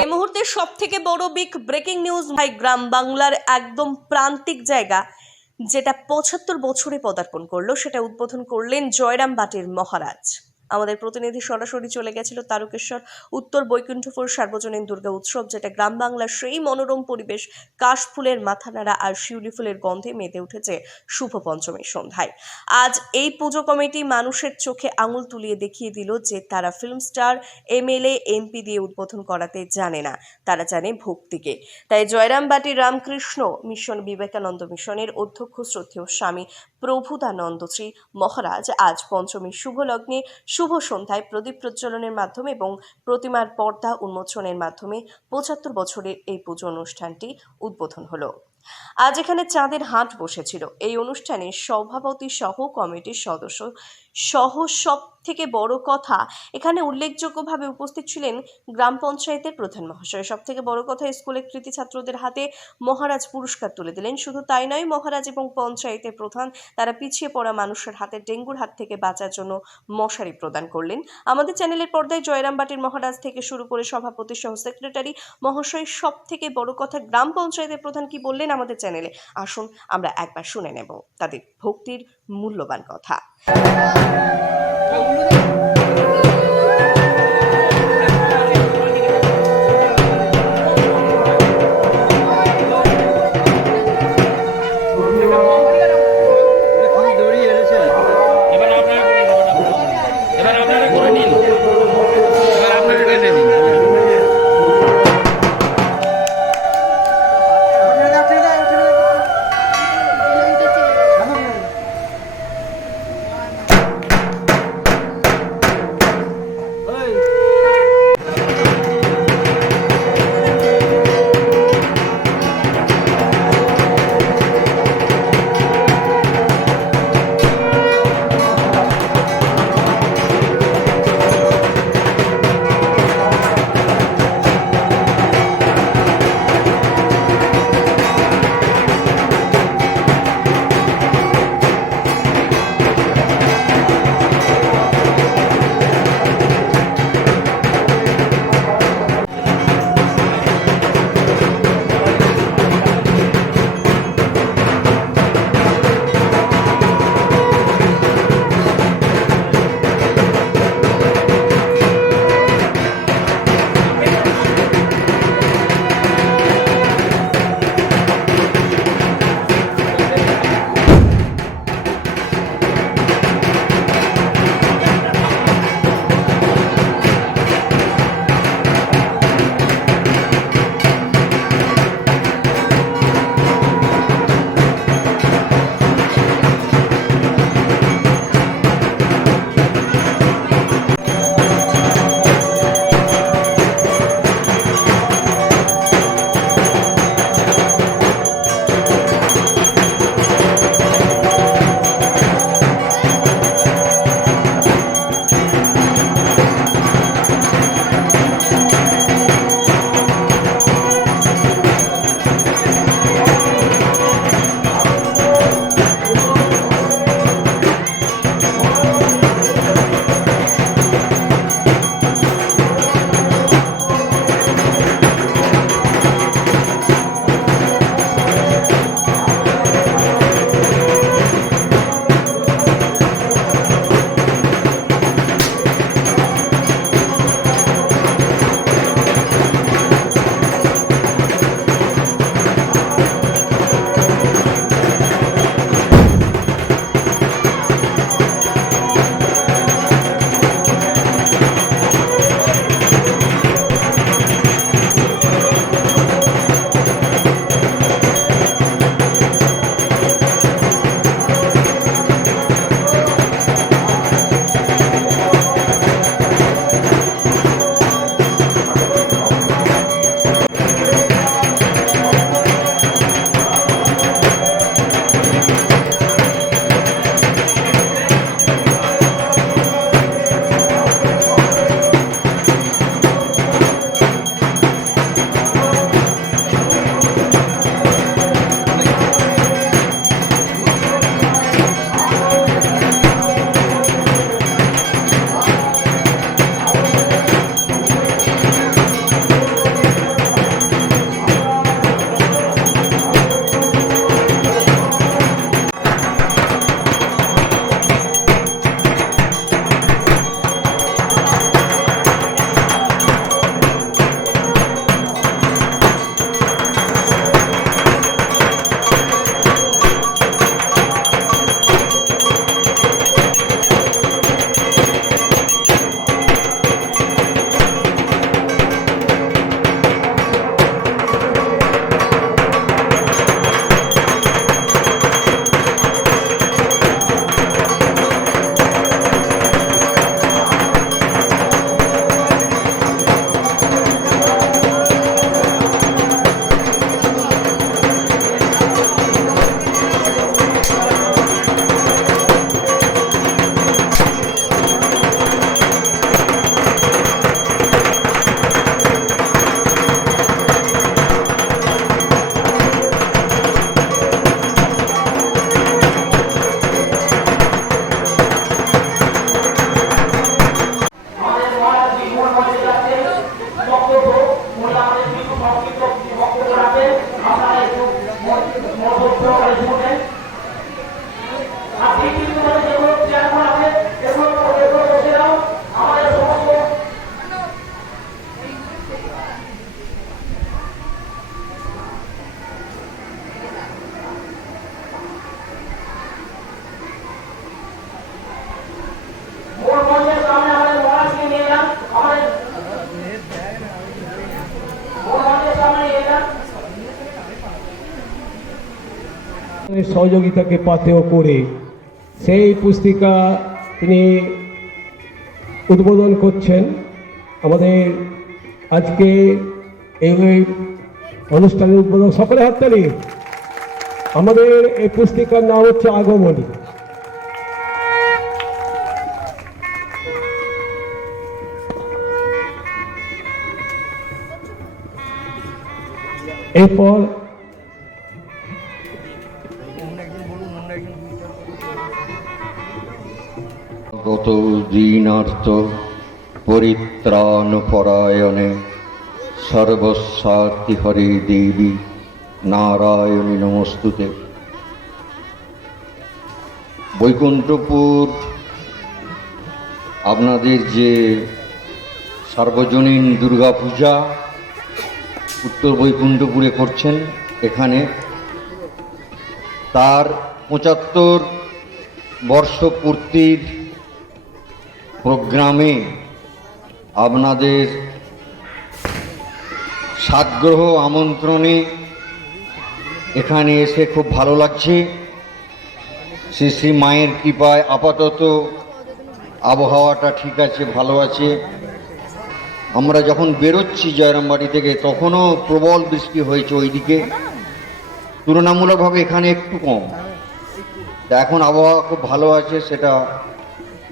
এই মুহূর্তে সব থেকে বড় বিগ ব্রেকিং নিউজ ভাই, গ্রাম বাংলার একদম প্রান্তিক জায়গা, যেটা পঁচাত্তর বছরে পদার্পণ করল, সেটা উদ্বোধন করলেন জয়রাম বাটির মহারাজ। আমাদের প্রতিনিধি সরাসরি চলে গেছিল তারকেশ্বর উত্তর বৈকুণ্ঠপুর সার্বজনীন দুর্গা উৎসব, যেটা গ্রাম বাংলার সেই মনোরম পরিবেশ কাশফুলের মাথা নাড়া আর শিউলি ফুলের গন্ধে মেতে উঠেছে শুভ পঞ্চমীর সন্ধ্যায়। আজ এই পুজো কমিটি মানুষের চোখে আঙুল তুলিয়ে দেখিয়ে দিল যে তারা ফিল্ম স্টার এমএলএ এমপি দিয়ে উদ্বোধন করাতে জানে না, তারা জানে ভক্তিকে। তাই জয়রাম জয়রামবাটি রামকৃষ্ণ মিশন বিবেকানন্দ মিশনের অধ্যক্ষ শ্রদ্ধেয় স্বামী প্রভুদানন্দ শ্রী মহারাজ আজ পঞ্চমী শুভ লগ্নে শুভ সন্ধ্যায় প্রদীপ প্রজ্বলনের মাধ্যমে এবং প্রতিমার পর্দা উন্মোচনের মাধ্যমে পঁচাত্তর বছরের এই পুজো অনুষ্ঠানটি উদ্বোধন হলো। আজ এখানে চাঁদের হাট বসেছিল। এই অনুষ্ঠানে সভাপতি সহ কমিটির সদস্য সহ সব থেকে বড় কথা। এখানে উল্লেখযোগ্যভাবে উপস্থিত ছিলেন গ্রাম পঞ্চায়েতের প্রধান মহাশয়। সব থেকে বড় কথা, স্কুলের কৃতি ছাত্রদের হাতে মহারাজ পুরস্কার তুলে দিলেন। শুধু তাই নয়, মহারাজ এবং পঞ্চায়েতের প্রধান তারা পিছিয়ে পড়া মানুষের হাতে ডেঙ্গুর হাত থেকে বাঁচার জন্য মশারি প্রদান করলেন। আমাদের চ্যানেলের পর্দায় জয়রামবাটির মহারাজ থেকে শুরু করে সভাপতি সহ সেক্রেটারি মহাশয় সব থেকে বড় কথা, গ্রাম পঞ্চায়েতের প্রধান কি বললেন আমাদের চ্যানেলে? আসুন, আমরা একবার শুনে নেব তাদের ভক্তির মূল্যবান কথা। সহযোগিতাকে পাতেও করে সেই পুস্তিকা তিনি উদ্বোধন করছেন। আমাদের আজকে এই অনুষ্ঠানের উদ্বোধন সকলে হাততালি আমাদের এই পুস্তিকার নাম হচ্ছে আগমনী। এরপর গত দীনার্থ পরিত্রাণ পরায়ণে সর্বস্বার্থী হরে দেবী নারায়ণী নমস্তুতে। বৈকুণ্ঠপুর, আপনাদের যে সার্বজনীন দুর্গাপূজা উত্তর বৈকুণ্ঠপুরে করছেন এখানে, তার পঁচাত্তর বর্ষপূর্তির প্রোগ্রামে আপনাদের সাগ্রহ আমন্ত্রণে এখানে এসে খুব ভালো লাগছে। শ্রী শ্রী মায়ের কৃপায় আপাতত আবহাওয়াটা ঠিক আছে, ভালো আছে। আমরা যখন বেরোচ্ছি জয়রামবাড়ি থেকে, তখনও প্রবল বৃষ্টি হয়েছে ওইদিকে। তুলনামূলকভাবে এখানে একটু কম। এখন আবহাওয়া খুব ভালো আছে, সেটা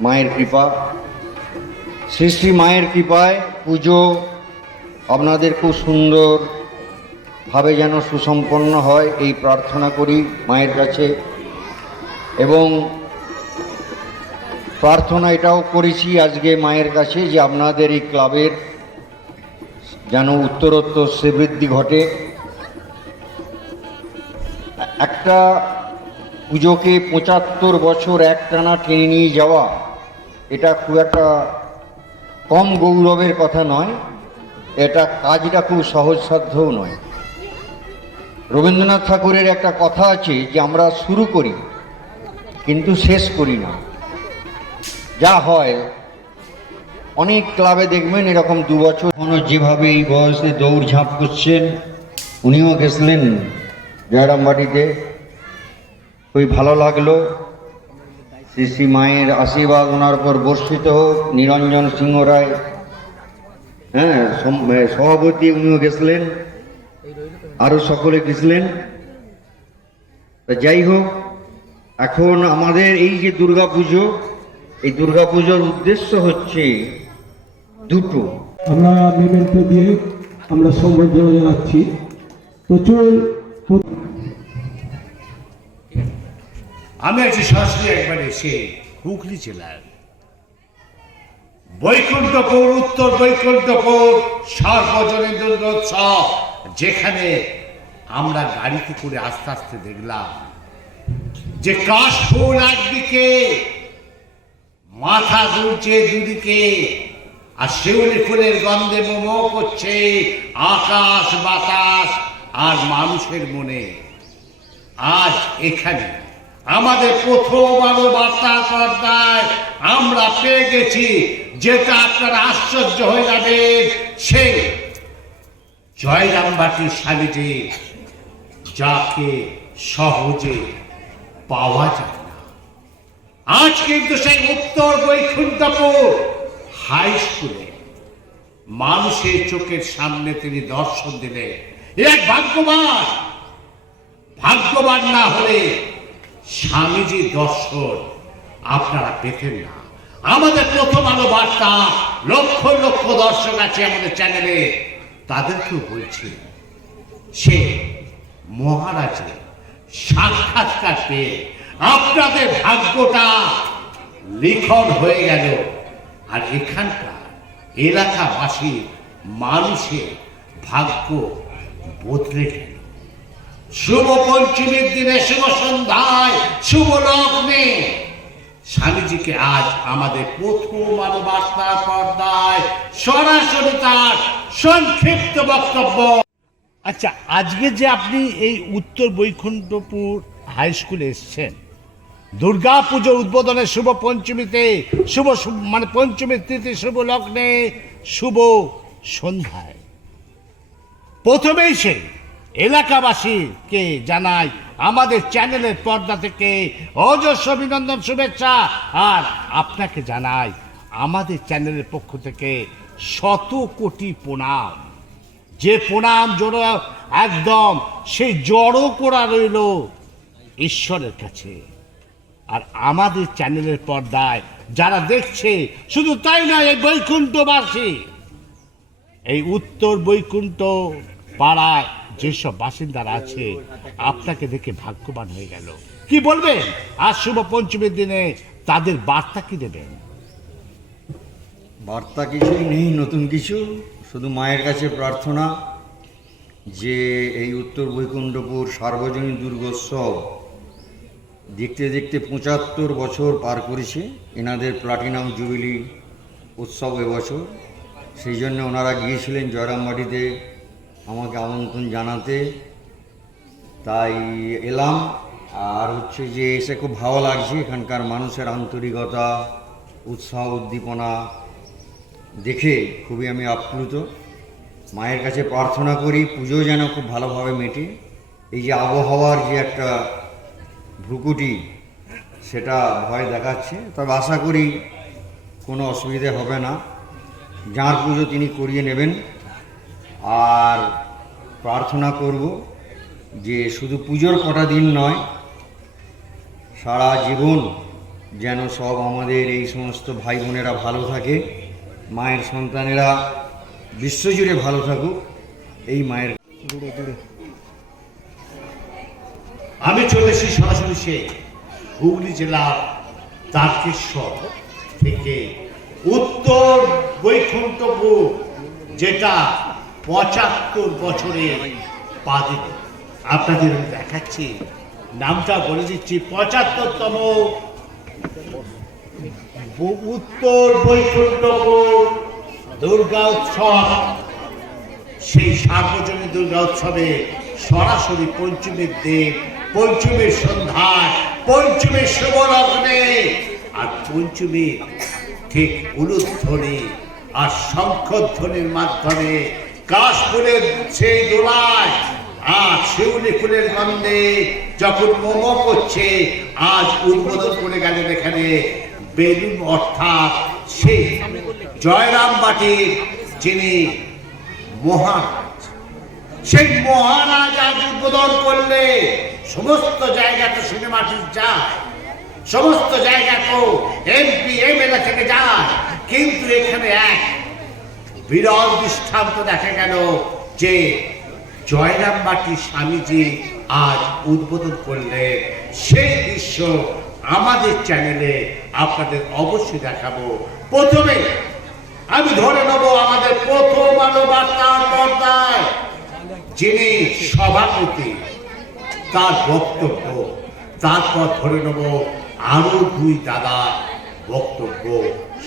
মায়ের কৃপা। শ্রী শ্রী মায়ের কৃপায় পুজো আপনাদের খুব সুন্দরভাবে যেন সুসম্পন্ন হয় এই প্রার্থনা করি মায়ের কাছে। এবং প্রার্থনা এটাও করেছি আজকে মায়ের কাছে যে আপনাদের এই ক্লাবের যেন উত্তরোত্তর শ্রীবৃদ্ধি ঘটে। একটা পুজোকে পঁচাত্তর বছর একটানা টেনে নিয়ে যাওয়া, এটা খুব একটা কম গৌরবের কথা নয়, এটা কাজটা খুব সহজসাধ্যও নয়। রবীন্দ্রনাথ ঠাকুরের একটা কথা আছে যে, আমরা শুরু করি, কিন্তু শেষ করি না। যা হয়, অনেক ক্লাবে দেখবেন এরকম দু বছর এখনও যেভাবে এই বয়সে দৌড়ঝাঁপ করছেন, উনিও গেছিলেন জয়রামবাটিতে। খুবই ভালো লাগল। শ্রী শ্রী মায়ের আশীর্বাদ ওনার উপর বর্ষিত হোক। নিরঞ্জন সিংহ রায় হ্যাঁ সভাপতি উনিও গেছিলেন, আরও সকলে গেছিলেন। তা যাই হোক, এখন আমাদের এই যে দুর্গাপুজো, এই দুর্গাপুজোর উদ্দেশ্য হচ্ছে দুটো। আমরা মেমেন্টো দিয়ে আমরা সম্বর্ধনা জানাচ্ছি। প্রচুর আমি আছি সরাসরি একবার এসে হুগলি জেলার। বৈকুণ্ঠপুর, উত্তর বৈকুণ্ঠপুর সর্বজনীন দুর্গোৎসব যেখানে আমরা গাড়িতে করে আস্তে আস্তে দেখলাম যে কাশফুল একদিকে, মাথা দুলছে দুদিকে, আর শিউলি ফুলের গন্ধে মোমো করছে, আকাশ বাতাস আর মানুষের মনে। আজ এখানে আমাদের প্রথম আলো বার্তা পর্দায় আমরা পেয়ে গেছি, যেটা আপনারা আশ্চর্য হয়ে যাবেন সে জয়রামবাটির স্বামীজি যাকে সহজে পাওয়া যায় না। আজ কিন্তু সেই উত্তর বৈকুণ্ঠপুর হাই স্কুলে মানুষের চোখের সামনে তিনি দর্শন দিলেন এক ভাগ্যবান ভাগ্যবান না হলে স্বামীজি দর্শন, আপনারা পেতেন না। আমাদের প্রথম আলো বার্তা, লক্ষ লক্ষ দর্শক আছে আমাদের চ্যানেলে। তাদেরকেও বলছি, সে মহারাজের সাক্ষাৎকার পেয়ে আপনাদের ভাগ্যটা লিখন হয়ে গেল। আর এখানকার এলাকাবাসী মানুষের ভাগ্য বদলে গেল। শুভ পঞ্চমীর দিনে, শুভ সন্ধ্যায়, শুভ লগ্নে। স্বামীজিকে আজ আমাদের প্রথম আলো পর্দায় সরাসরি তার সংক্ষিপ্ত বক্তব্য। আচ্ছা আজকে যে আপনি এই উত্তর বৈকুণ্ঠপুর হাই স্কুলে এসছেন দুর্গা পুজো উদ্বোধনের শুভ পঞ্চমীতে, শুভ মানে পঞ্চমীর তিথি, শুভ লগ্নে, শুভ সন্ধ্যায়। প্রথমেই সে এলাকাবাসীকে জানাই, আমাদের চ্যানেলের পর্দা থেকে অজস্র অভিনন্দন, শুভেচ্ছা, আর আপনাকে জানাই, আমাদের চ্যানেলের পক্ষ থেকে শত কোটি প্রণাম। যে প্রণাম জড়ো, একদম সেই জড়ো করা রইল ঈশ্বরের কাছে। আর আমাদের চ্যানেলের পর্দায় যারা দেখছে, শুধু তাই নয়, এই বৈকুণ্ঠবাসী, এই উত্তর বৈকুণ্ঠ পাড়ায় যেসব বাসিন্দারা আছে, আপনাকে দেখে ভাগ্যবান হয়ে গেল। কি বলবেন? আজ শুভ পঞ্চমীর দিনে তাদের বার্তা কি দেবেন? বার্তা কিছুই নেই, নতুন কিছু। শুধু মায়ের কাছে প্রার্থনা যে এই উত্তর বৈকুণ্ঠপুর সার্বজনীন দুর্গোৎসব দেখতে দেখতে পঁচাত্তর বছর পার করেছে। এনাদের প্লাটিনাম জুবিলি উৎসব এবছর। সেই জন্য ওনারা গিয়েছিলেন জয়রামবাটিতে। আমাকে আমন্ত্রণ জানাতে তাই এলাম। আর হচ্ছে যে এসে খুব ভালো লাগছে এখানকার মানুষের আন্তরিকতা, উৎসাহ, উদ্দীপনা দেখে খুবই আমি আপ্লুত। মায়ের কাছে প্রার্থনা করি পুজো যেন খুব ভালোভাবে মেটে। এই যে আবহাওয়ার যে একটা ভ্রুকুটি, সেটা ভয় দেখাচ্ছে। তবে আশা করি কোনো অসুবিধে হবে না। যাঁর পুজো তিনি করিয়ে নেবেন। আর প্রার্থনা করব যে শুধু পুজোর কটা দিন নয় সারা জীবন যেন সব আমাদের এই সমস্ত ভাই বোনেরা ভালো থাকে মায়ের সন্তানেরা বিশ্বজুড়ে ভালো থাকুক এই মায়ের আমি চলে এসেছি সরাসরি সে হুগলি জেলার তারকেশ্বর থেকে উত্তর বৈকুণ্ঠপুর যেটা পঁচাত্তর বছরে পা দিল আপনাদের দেখাচ্ছি, নামটা বলে দিচ্ছি, পঁচাত্তরতম উত্তর বৈকুণ্ঠপুর দুর্গা উৎসব। সেই সার্বজনীন দুর্গা উৎসবে সরাসরি পঞ্চমীর দিন, পঞ্চমীর সন্ধ্যায়, পঞ্চমীর শুভলগ্নে আর পঞ্চমীর ঠিক উলুধ্বনি আর শঙ্খধ্বনির মাধ্যমে কাশফুলের সেই দোলায় আর শিউলি ফুলের গন্ধে যখন মোমো করছে, আজ উদ্বোধন করে গেলেন এখানে বেলুন অর্থাৎ সেই জয়রাম বাটির যিনি মহারাজ। সেই মহারাজ আজ উদ্বোধন করলে সমস্ত জায়গাতে সিনেমাটি যায়, সমস্ত জায়গাতেও এমপি, এমএলএ থেকে যায়, কিন্তু এখানে এক বিরল দৃষ্টান্ত দেখা গেল যে জয়রাম জয়রামবাটি স্বামীজি আজ উদ্বোধন করলেন। সেই দৃশ্য আমাদের চ্যানেলে আপনাদের অবশ্যই দেখাবো। প্রথমে আমি ধরে নেব আমাদের প্রথম আলো বার্তার পর্দায়, যিনি সভাপতি, তার বক্তব্য। তারপর ধরে নেব আরও দুই দাদা বক্তব্য।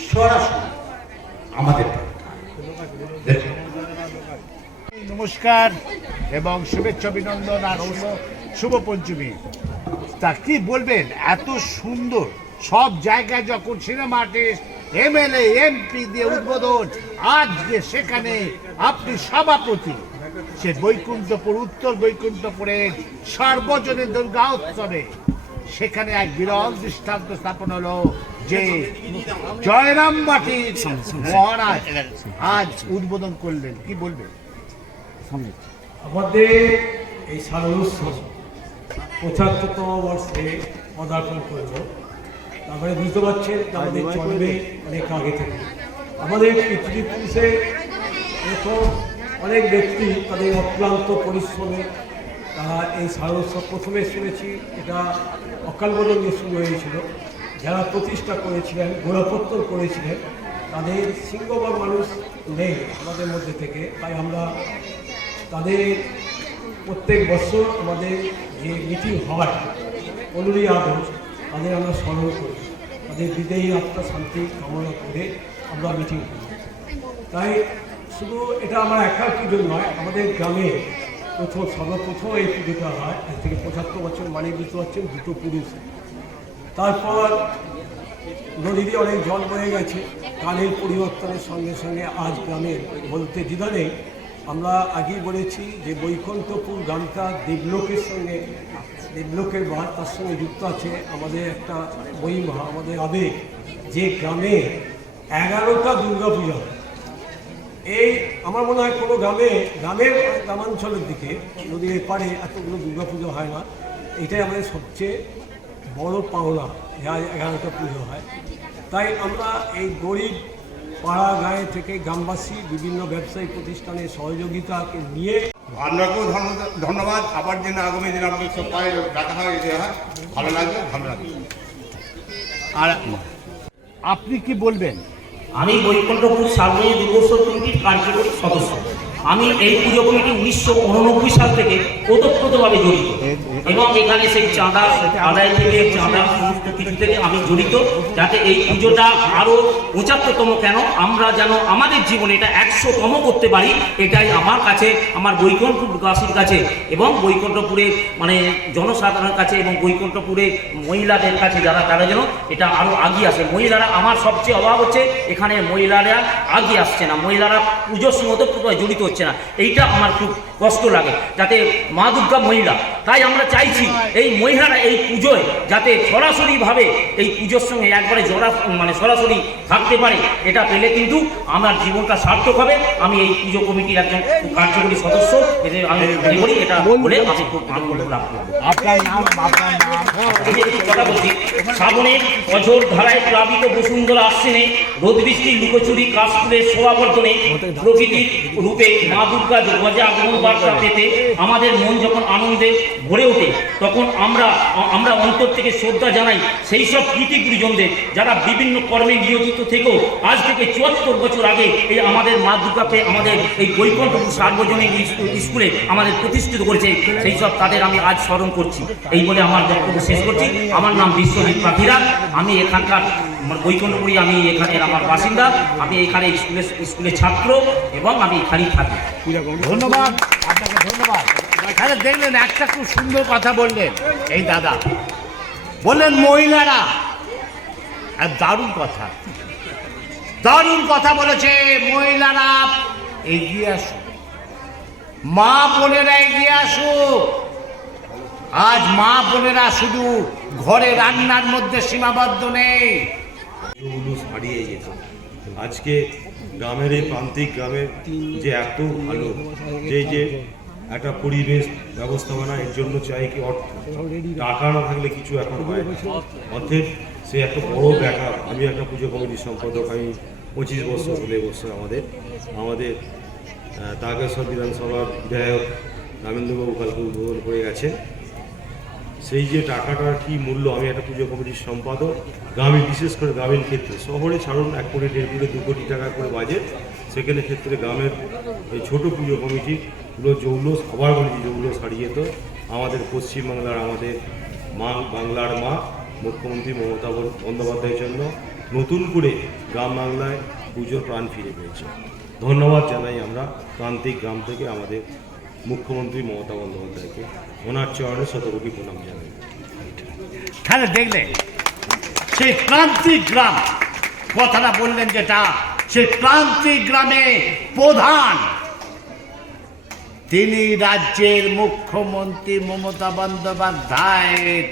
সরাসরি আমাদের নমস্কার এবং শুভেচ্ছা অভিনন্দন আর শুভ- পঞ্চমী। তা কি বলবেন? এত সুন্দর সব জায়গায় যখন সিনেমা আর্টিস্ট এমএলএ, এমপি দিয়ে উদ্বোধন আজকে সেখানে আপনি সভাপতি, সে বৈকুণ্ঠপুর, উত্তর বৈকুণ্ঠপুরের সর্বজনীন দুর্গা উৎসবে সেখানে এক বিরল দৃষ্টান্ত স্থাপন হলো যে জয়রাম বাটির মহারাজ আজ উদ্বোধন করলেন। কি বলবেন? আমাদের এই শারদ উৎসব পঁচাত্তরতম বর্ষে পদার্পণ করল। তারপরে বুঝতে পারছেন আমাদের চলবে অনেক আগে থেকে। আমাদের পৃথিবীপুরুষে এরকম অনেক ব্যক্তি তাদের অক্লান্ত পরিশ্রমে তারা এই শারদ উৎসব প্রথমে শুনেছি, এটা অকালবোধন দিয়ে শুরু হয়েছিল। যারা প্রতিষ্ঠা করেছিলেন গোড়াপত্তন করেছিলেন, তাদের সিংহবাগ মানুষ নেই আমাদের মধ্যে থেকে। তাই আমরা তাদের প্রত্যেক বছর আমাদের যে মিটিং হয় পনেরোই আগস্ট তাদের আমরা স্মরণ করি। তাদের বিদেহী আত্মা, শান্তি, কামনা করে আমরা মিটিং করি। তাই শুধু এটা আমার একার পুজো নয়, আমাদের গ্রামে প্রথম সর্বপ্রথম এই পুজোটা হয়। আজ থেকে পঁচাত্তর বছর মানে বুঝতে পারছেন দুটো পুরুষ। তারপর নদীতে অনেক জল বয়ে গেছে। কালের পরিবর্তনের সঙ্গে সঙ্গে আজ গ্রামের বলতে দ্বিধা নেই। আমরা আগেই বলেছি যে বৈকুণ্ঠপুর গ্রামটা দেবলোকের সঙ্গে, দেবলোকের বাদ তার সঙ্গে যুক্ত আছে। আমাদের একটা মহিমা, আমাদের আবেগ যে গ্রামে এগারোটা দুর্গা পূজা হয়। এই আমার মনে হয় কোনো গ্রামে গ্রামের গ্রামাঞ্চলের দিকে নদীর এপারে এতগুলো দুর্গা পুজো হয় না। এটাই আমাদের সবচেয়ে বড় পাওনা যা এগারোটা পুজো হয়। তাই আমরা এই গরিব পাড়া গায়ে থেকে গ্রামবাসী বিভিন্ন ব্যবসায়ী প্রতিষ্ঠানের সহযোগিতাকে নিয়ে আপনাকেও ধন্য- ধন্যবাদ। আবার যেন আগামী দিন আপনাদের সব পায়ে দেখা হয় ইয়ে হয়। ভালো লাগবে ভালো লাগবে আর আপনি কি বলবেন? আমি বৈকুণ্ঠপুর সার্বজনীন দুর্গোৎসব কমিটির কার্যকরী সদস্য। আমি এই পুজো কমিটি উনিশশো উননব্বই সাল থেকে ওতপ্রোতভাবে জড়িত। এবং এখানে সেই চাঁদা, আদায় থেকে, চাঁদা সমস্ত কিছু থেকে আমি জড়িত, যাতে এই পুজোটা আরও পঁচাত্তরতম কেন? আমরা যেন আমাদের জীবনে এটা একশোতম করতে পারি, এটাই আমার কাছে, আমার বৈকুণ্ঠবাসীর কাছে এবং বৈকুণ্ঠপুরে মানে জনসাধারণের কাছে এবং বৈকুণ্ঠপুরে মহিলাদের কাছে যারা, তারা যেন এটা আরও আগিয়ে আসে। মহিলারা আমার সবচেয়ে অভাব হচ্ছে, এখানে মহিলারা আগিয়ে আসছে না। মহিলারা পুজোর সঙ্গে ওতপ্রোতভাবে জড়িত হচ্ছে না। এইটা আমার খুব কষ্ট লাগে যাতে মা দুর্গা মহিলা। তাই আমরা চাইছি এই মহিলারা এই পুজোয় যাতে সরাসরিভাবে এই পুজোর সঙ্গে একবারে জড়া মানে সরাসরি থাকতে পারে এটা পেলে কিন্তু আমার জীবনটা সার্থক হবে। আমি এই পুজো কমিটির একজন কার্যকরী সদস্য এতে আমি মনে করি এটা বলে আমি খুব আনন্দ লাভ করব। কথা বলছি শ্রাবণের অঝোর ধারায় প্লাবিত বসুন্ধরা আসছেনে রোদ বৃষ্টির লুকোচুরি কাশফুলের শোভাবর্ধনে প্রকৃতির রূপে মা দুর্গা গজা আগমন বার্তা পেতে আমাদের মন যখন আনন্দে ভরে ওঠে, তখন আমরা আমরা অন্তর থেকে শ্রদ্ধা জানাই সেই সব কৃতি গুরুজনদের যারা বিভিন্ন কর্মে নিয়োজিত থেকেও আজ থেকে চুয়াত্তর বছর আগে এই আমাদের মা দুর্গাকে আমাদের এই বৈকুণ্ঠপুর সার্বজনীন স্কুলে আমাদের প্রতিষ্ঠিত করেছে, সেই সব তাদের আমি আজ স্মরণ করছি। এই বলে আমার বক্তব্য শেষ করছি। আমার নাম বিশ্বজিৎ পাখিরা আমি এখানকার বৈকুণ্ঠপুরি আমি এখানে আমার বাসিন্দা আমি এখানে স্কুলে স্কুলের ছাত্র এবং আমি এখানেই থাকি। ধন্যবাদ আপনাকে ধন্যবাদ। তাহলে দেখলেন একটা খুব সুন্দর কথা বললেন। এই দাদা বললেন মহিলারা আর দারুণ কথা। দারুণ কথা বলেছে মহিলারা এগিয়ে আসো। মা বোনেরা এগিয়ে আসো। আজ মা বোনেরা শুধু ঘরে রান্নার মধ্যে সীমাবদ্ধ নেই। হারিয়ে যেত আজকে গ্রামের এই প্রান্তিক গ্রামের যে এত ভালো যে যে একটা পরিবেশ ব্যবস্থাপনা এর জন্য চাই কি অর্থ? টাকা না থাকলে কিছু এখন হয় অর্থের সে এত বড় ব্যাপার আমি একটা পুজো কমিটির সম্পাদক আমি পঁচিশ বছর হলে বছর আমাদের আমাদের আহ, তারকেশ্বর বিধানসভার বিধায়ক রামেন্দ্রবাবু কালকে উদ্বোধন করে গেছেন সেই যে টাকাটার কি মূল্য, আমি একটা পুজো কমিটির সম্পাদক গ্রামে বিশেষ করে গ্রামীণ ক্ষেত্রে, শহরে ছাড়ুন এক কোটি, দেড় কোটি, দু কোটি টাকা করে বাজেট, সেখানে ক্ষেত্রে গ্রামের এই ছোট পুজো কমিটিগুলো যেগুলো সবার বলেছি যেগুলো সারিয়ে তো, আমাদের পশ্চিমবাংলার, আমাদের মা, বাংলার মা, মুখ্যমন্ত্রী মমতা বন্দ- বন্দ্যোপাধ্যায়ের জন্য নতুন করে গ্রাম বাংলায় পুজোর প্রাণ ফিরে পেয়েছে। ধন্যবাদ জানাই আমরা প্রান্তিক গ্রাম থেকে আমাদের মুখ্যমন্ত্রী মমতা বন্দ্যোপাধ্যায়কে ওনার চরণে শতকোটি প্রণাম জানাই। তাহলে দেখলে, সেই প্রান্তিক গ্রাম, কথাটা বললেন যেটা, সেই প্রান্তিক গ্রামে প্রধান তিনি রাজ্যের মুখ্যমন্ত্রী মমতা বন্দ্যোপাধ্যায়ের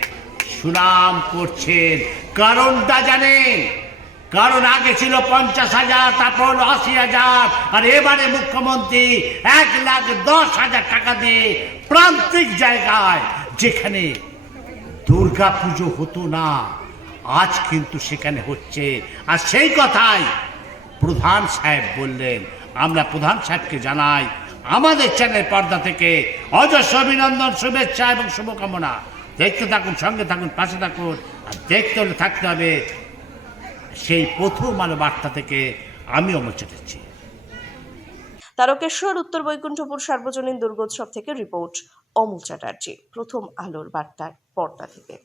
সুনাম করছেন। কারণটা জানেন কারণ আগে ছিল পঞ্চাশ হাজার, তারপর আশি হাজার। আর এবারে মুখ্যমন্ত্রী এক লাখ দশ হাজার টাকা দিয়ে প্রান্তিক জায়গায় যেখানে দুর্গা পুজো হতো না, আজ কিন্তু সেখানে হচ্ছে। আর সেই কথাই প্রধান সাহেব বললেন। আমরা প্রধান সাহেবকে জানাই, আমাদের চ্যানেল পর্দা থেকে অজস্র অভিনন্দন, শুভেচ্ছা এবং শুভকামনা। দেখতে থাকুন, সঙ্গে থাকুন, পাশে থাকুন, আর দেখতে হলে থাকতে হবে সেই প্রথম আলো বার্তা থেকে আমি অমর তারকেশ্বর, উত্তর বৈকুণ্ঠপুর, সার্বজনীন দুর্গোৎসব থেকে রিপোর্ট, অমল চ্যাটার্জি, প্রথম আলোর বার্তার পর্দা থেকে।